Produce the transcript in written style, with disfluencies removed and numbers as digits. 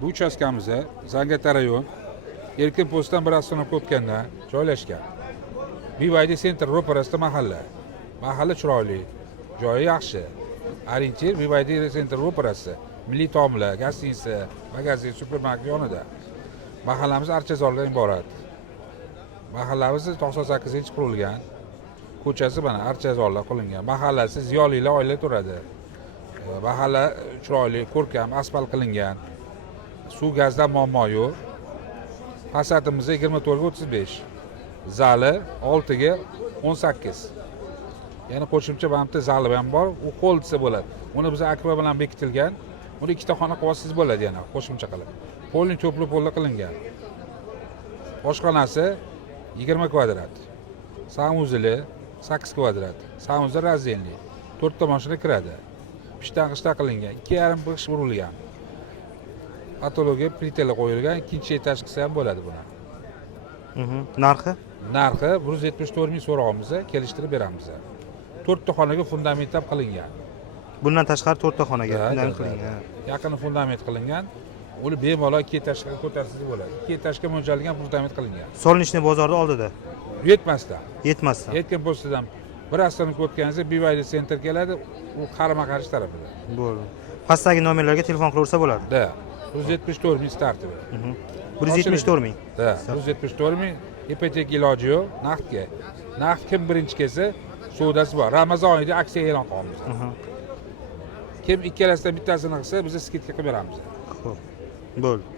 Bu uchastkamiz Zangiota rayon Erkin postdan bir avtomobil o'tgandan joylashgan. BYD Center ro'parasida mahalla. Mahalla chiroyli, joyi yaxshi. Orientir BYD Center ro'parasi. Milliy taomlar, gostinitsa, magazin, supermarket yonida. Mahallamiz Archazordan iborat. Mahallamiz 98 qurilgan. Ko'chasi mana Archazorlar qilingan. Mahallasi ziyolilar oila turadi. Mahalla chiroyli, ko'rkam, asfalt qilingan. Suv gazdan muammo yo'q. Passatimiz 24 ga 35. Zali 6 ga 18. Yana qo'shimcha bamta zali ham bor, u qo'l desa bo'ladi. Uni biz akva bilan bekitilgan. Uni ikkita xona qilasiz bo'ladi yana qo'shimcha qilib. Polni to'pli polda qilingan. Oshxonasi 20 kvadrat. Sanuzili 8 kvadrat. Sanuzil razdelli. 4 ta mashina kiradi. Pishdan qishda qilingan. 2,5 qish urilgan. Patologiya plitalar qo'yilgan, ikkinchi etaj qilsa ham bo'ladi buni. Narxi? Narxi 174 ming so'rag'imiz, kelishtirib beramiz. 4 ta xonaga fundament ham qilingan. Bundan tashqari 4 ta xonaga fundament qilingan. Yaqini fundament qilingan. Uni bemalol 2 etajga ko'tarsangiz bo'ladi. 2 etajga mo'ljallangan fundament qilingan. Solnishni bozorda oldida. Yetmasdan. Yetmasdan. Yetgan postidan bir avtomobil o'tganingizda BYD Center keladi, u qarama-qarshi tarafida. Bo'ldi. Pastdagi nomerlarga telefon qilaversa bo'ladi. Da. 174 ming starti. 174 ming. Da, 174 ming. Ipoteka iloji yo'q, naqdga. Naqd kim birinchi kelsa, sodasi bor. Ramazon oyida aksiya e'lon qilamiz. Kim ikkalasidan bittasini qilsa, biz skidka qilib beramiz. Xo'p. Bo'ldi.